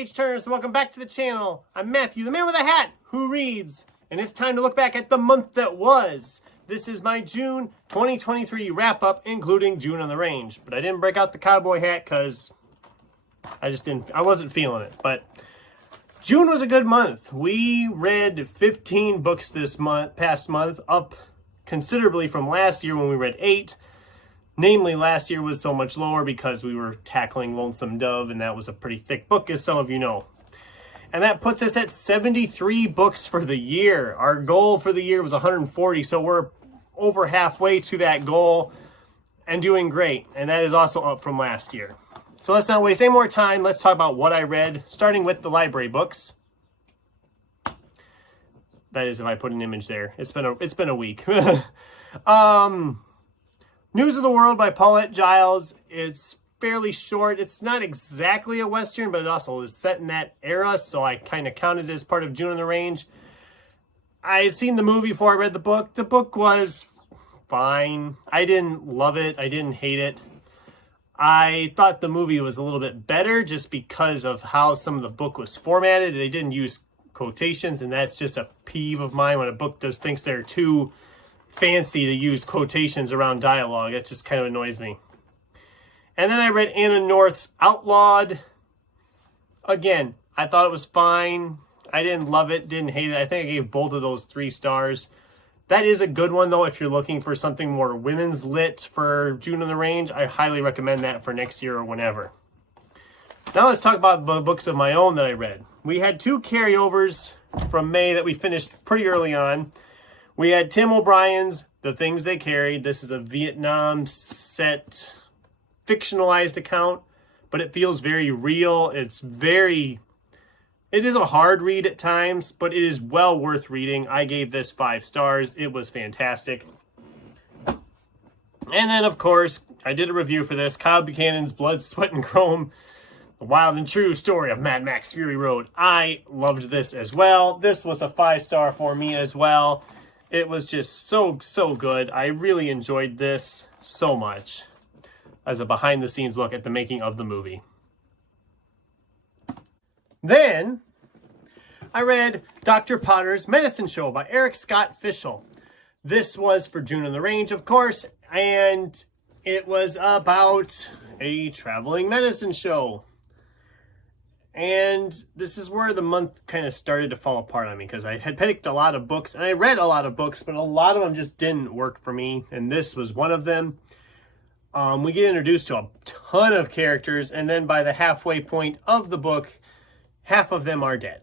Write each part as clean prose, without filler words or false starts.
page turners, welcome back to the channel. I'm Matthew, the man with a hat who reads, and it's time to look back at the month that was. This is my June 2023 wrap-up, including June on the Range. But I didn't break out the cowboy hat because I wasn't feeling it. But June was a good month. We read 15 books this past month, up considerably from last year when we read 8. Namely, last year was so much lower because we were tackling Lonesome Dove, and that was a pretty thick book, as some of you know. And that puts us at 73 books for the year. Our goal for the year was 140, so we're over halfway to that goal and doing great. And that is also up from last year. So let's not waste any more time. Let's talk about what I read, starting with the library books. That is if I put an image there. It's been a week. News of the World by Paulette Giles. It's fairly short. It's not exactly a Western, but it also is set in that era, so I kind of counted it as part of June on the Range. I had seen the movie before I read the book. The book was fine. I didn't love it. I didn't hate it. I thought the movie was a little bit better just because of how some of the book was formatted. They didn't use quotations, and that's just a peeve of mine when a book thinks they're too fancy to use quotations around dialogue. It just kind of annoys me. And then I read Anna North's Outlawed. Again, I thought it was fine. I didn't love it, didn't hate it. I think I gave both of those 3 stars. That is a good one, though, if you're looking for something more women's lit for June on the Range. I highly recommend that for next year or whenever. Now let's talk about the books of my own that I read. We had 2 carryovers from May that we finished pretty early on. We had Tim O'Brien's The Things They Carried. This is a Vietnam set fictionalized account, but it feels very real. It is a hard read at times, but it is well worth reading. I gave this 5 stars. It was fantastic. And then, of course, I did a review for this. Kyle Buchanan's Blood, Sweat, and Chrome, The Wild and True Story of Mad Max Fury Road. I loved this as well. This was a 5-star for me as well. It was just so good. I really enjoyed this so much as a behind-the-scenes look at the making of the movie. Then, I read Dr. Potter's Medicine Show by Eric Scott Fischel. This was for June on the Range, of course, and it was about a traveling medicine show. And this is where the month kind of started to fall apart on me because I had picked a lot of books and I read a lot of books, but a lot of them just didn't work for me. And this was one of them. We get introduced to a ton of characters, and then by the halfway point of the book, half of them are dead.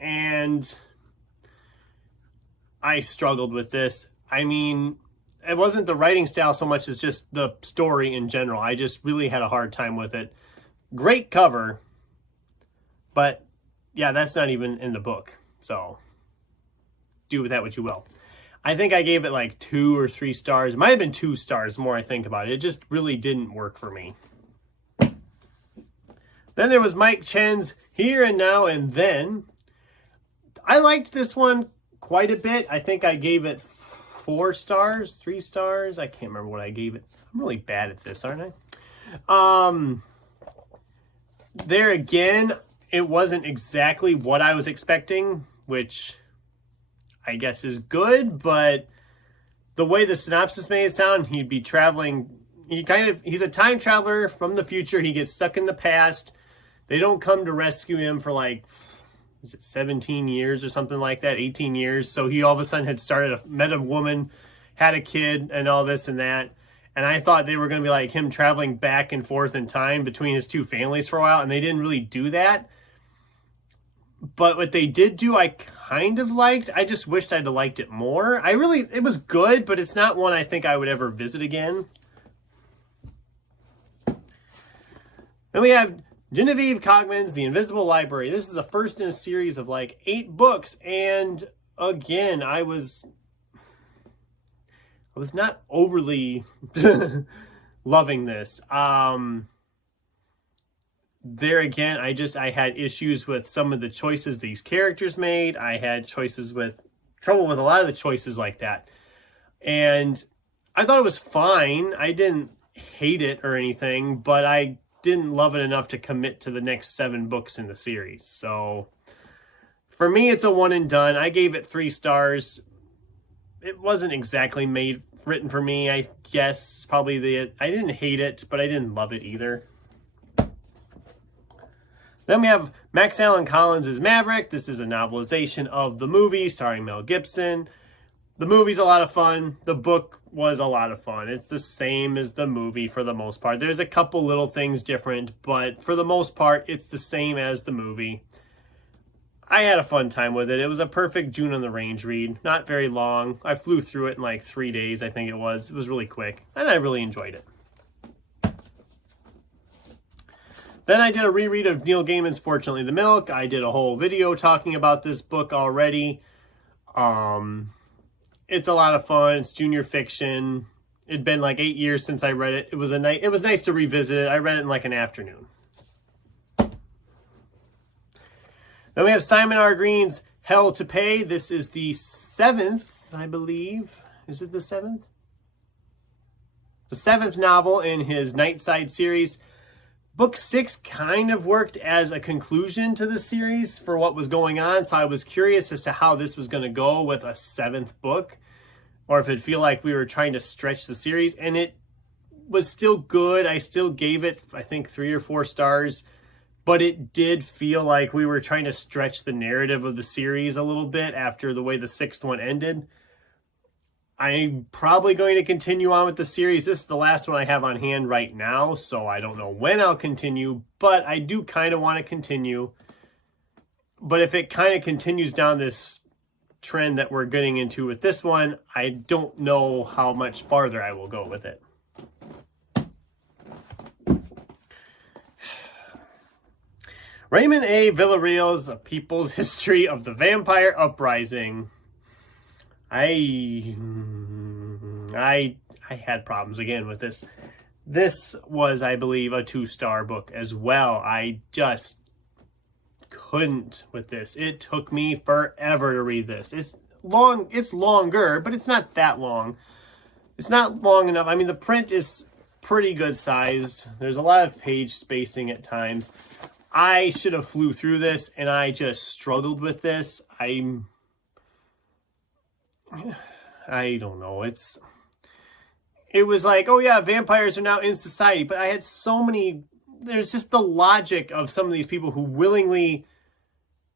And I struggled with this. I mean, it wasn't the writing style so much as just the story in general. I just really had a hard time with it. Great cover. But, yeah, that's not even in the book. So, do with that what you will. I think I gave it like 2 or 3 stars. It might have been 2 stars the more I think about it. It just really didn't work for me. Then there was Mike Chen's Here and Now and Then. I liked this one quite a bit. I think I gave it 4 stars, 3 stars. I can't remember what I gave it. I'm really bad at this, aren't I? There again, it wasn't exactly what I was expecting, which I guess is good, but the way the synopsis made it sound, he'd be traveling. He's a time traveler from the future. He gets stuck in the past. They don't come to rescue him for like, is it 17 years or something like that, 18 years. So he all of a sudden had met a woman, had a kid, and all this and that. And I thought they were going to be like him traveling back and forth in time between his 2 families for a while, and they didn't really do that. But what they did do, I kind of liked. I just wished I'd have liked it more. It was good, but it's not one I think I would ever visit again. Then we have Genevieve Cogman's The Invisible Library. This is a first in a series of like 8 books. And again, I was not overly loving this. There again, I had issues with some of the choices these characters made. I had trouble with a lot of the choices like that. And I thought it was fine. I didn't hate it or anything, but I didn't love it enough to commit to the next 7 books in the series. So for me, it's a one and done. I gave it 3 stars. It wasn't exactly written for me, I guess. Probably I didn't hate it, but I didn't love it either. Then we have Max Allan Collins' Maverick. This is a novelization of the movie starring Mel Gibson. The movie's a lot of fun. The book was a lot of fun. It's the same as the movie for the most part. There's a couple little things different, but for the most part, it's the same as the movie. I had a fun time with it. It was a perfect June on the Range read. Not very long. I flew through it in like 3 days, I think it was. It was really quick, and I really enjoyed it. Then I did a reread of Neil Gaiman's Fortunately the Milk. I did a whole video talking about this book already. It's a lot of fun. It's junior fiction. It'd been like 8 years since I read it. It was nice to revisit it. I read it in like an afternoon. Then we have Simon R. Green's Hell to Pay. This is the 7th, I believe. Is it the 7th? The 7th novel in his Nightside series. Book 6 kind of worked as a conclusion to the series for what was going on, so I was curious as to how this was going to go with a 7th book, or if it'd feel like we were trying to stretch the series, and it was still good. I still gave it, I think, 3 or 4 stars, but it did feel like we were trying to stretch the narrative of the series a little bit after the way the 6th one ended. I'm probably going to continue on with the series. This is the last one I have on hand right now, so I don't know when I'll continue, but I do kind of want to continue. But if it kind of continues down this trend that we're getting into with this one, I don't know how much farther I will go with it. Raymond A. Villarreal's A People's History of the Vampire Uprising. I had problems again with this. This was, I believe, a 2-star book as well. I just couldn't with this. It took me forever to read this. It's long, it's longer, but it's not that long. It's not long enough. I mean, the print is pretty good size. There's a lot of page spacing at times. I should have flew through this, and I just struggled with this. I don't know. It was like, oh yeah, vampires are now in society, but I had so many, there's just the logic of some of these people who willingly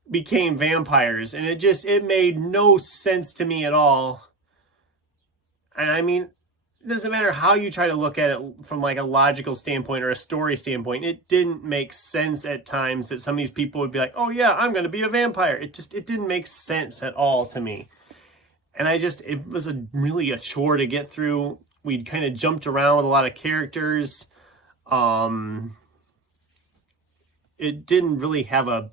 became vampires, and it made no sense to me at all. And I mean, it doesn't matter how you try to look at it from like a logical standpoint or a story standpoint, it didn't make sense at times that some of these people would be like, oh yeah, I'm going to be a vampire. It didn't make sense at all to me. And it was really a chore to get through. We'd kind of jumped around with a lot of characters. It didn't really have a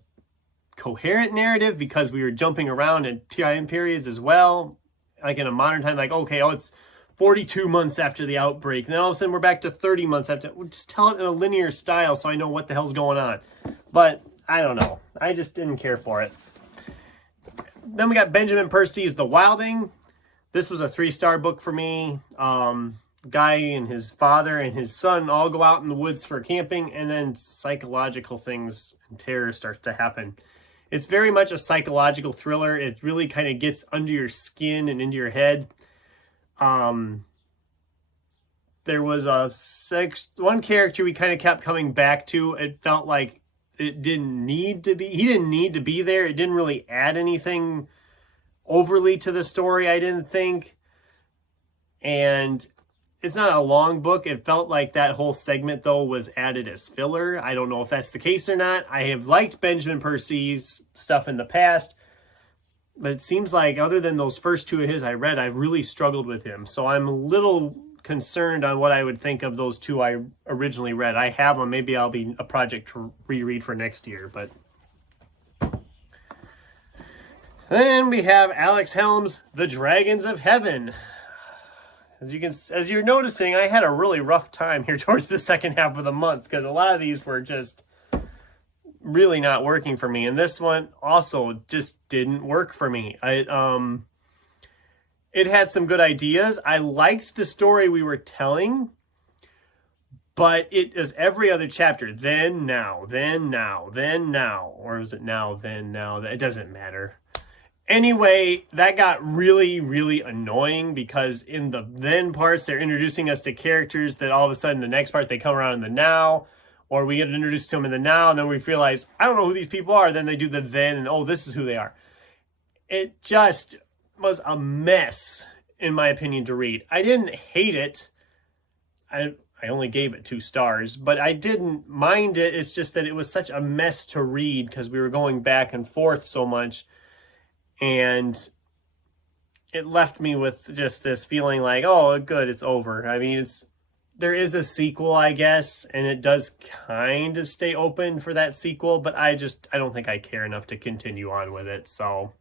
coherent narrative because we were jumping around in time periods as well. Like in a modern time, like, okay, it's 42 months after the outbreak. And then all of a sudden we're back to 30 months after. We'll just tell it in a linear style so I know what the hell's going on. But I don't know. I just didn't care for it. Then we got Benjamin Percy's The Wilding. This was a 3-star book for me. Guy and his father and his son all go out in the woods for camping, and then psychological things and terror starts to happen. It's very much a psychological thriller. It really kind of gets under your skin and into your head. There was one character we kind of kept coming back to. It felt like he didn't need to be there. It didn't really add anything overly to the story, I didn't think. And it's not a long book. It felt like that whole segment, though, was added as filler. I don't know if that's the case or not. I have liked Benjamin Percy's stuff in the past, but it seems like other than those first 2 of his I read, I've really struggled with him. So I'm a little concerned on what I would think of those 2 I originally read. I have them. Maybe I'll be a project to reread for next year. But then we have Alex Helms' The Dragons of Heaven. As you're noticing, I had a really rough time here towards the second half of the month because a lot of these were just really not working for me. And this one also just didn't work for me. It had some good ideas. I liked the story we were telling, But it is every other chapter. Then, now, then, now, then, now. Or is it now, then, now? It doesn't matter. Anyway, that got really, really annoying because in the then parts, they're introducing us to characters that all of a sudden the next part they come around in the now, or we get introduced to them in the now, and then we realize, I don't know who these people are. Then they do the then, and oh, this is who they are. It just was a mess, in my opinion, to read. I didn't hate it. I only gave it 2 stars, but I didn't mind it. It's just that it was such a mess to read because we were going back and forth so much. And it left me with just this feeling like, oh, good, it's over. I mean, there is a sequel, I guess, and it does kind of stay open for that sequel, but I don't think I care enough to continue on with it, so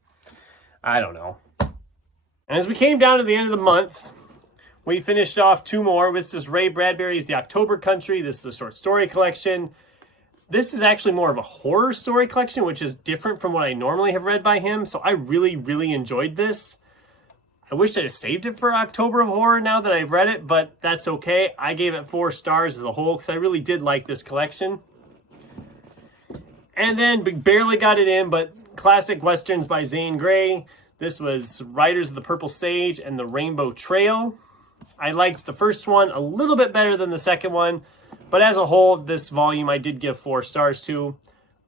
I don't know. And as we came down to the end of the month, we finished off 2 more. This is Ray Bradbury's The October Country. This is a short story collection. This is actually more of a horror story collection, which is different from what I normally have read by him. So I really, really enjoyed this. I wish I'd have saved it for October of Horror now that I've read it, but that's okay. I gave it 4 stars as a whole because I really did like this collection. And then we barely got it in, but Classic Westerns by Zane Grey. This was Riders of the Purple Sage and The Rainbow Trail. I liked the first one a little bit better than the second one. But as a whole, this volume I did give 4 stars to.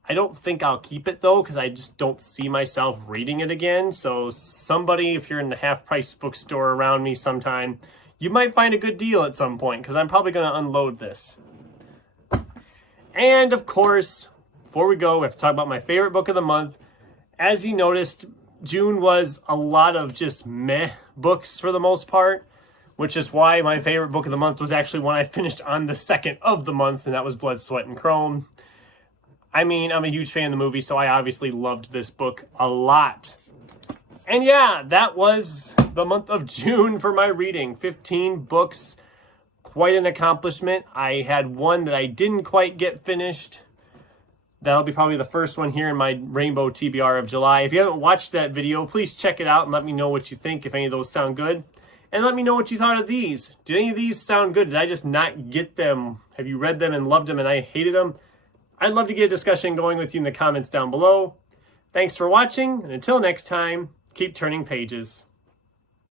I don't think I'll keep it though, because I just don't see myself reading it again. So somebody, if you're in the half-price bookstore around me sometime, you might find a good deal at some point, because I'm probably going to unload this. And of course, before we go, we have to talk about my favorite book of the month. As you noticed, June was a lot of just meh books for the most part, which is why my favorite book of the month was actually one I finished on the 2nd of the month, and that was Blood, Sweat, and Chrome. I mean, I'm a huge fan of the movie, so I obviously loved this book a lot. And yeah, that was the month of June for my reading. 15 books, quite an accomplishment. I had one that I didn't quite get finished. That'll be probably the first one here in my Rainbow TBR of July. If you haven't watched that video, please check it out and let me know what you think, if any of those sound good. And let me know what you thought of these. Did any of these sound good? Did I just not get them? Have you read them and loved them and I hated them? I'd love to get a discussion going with you in the comments down below. Thanks for watching, and until next time, keep turning pages.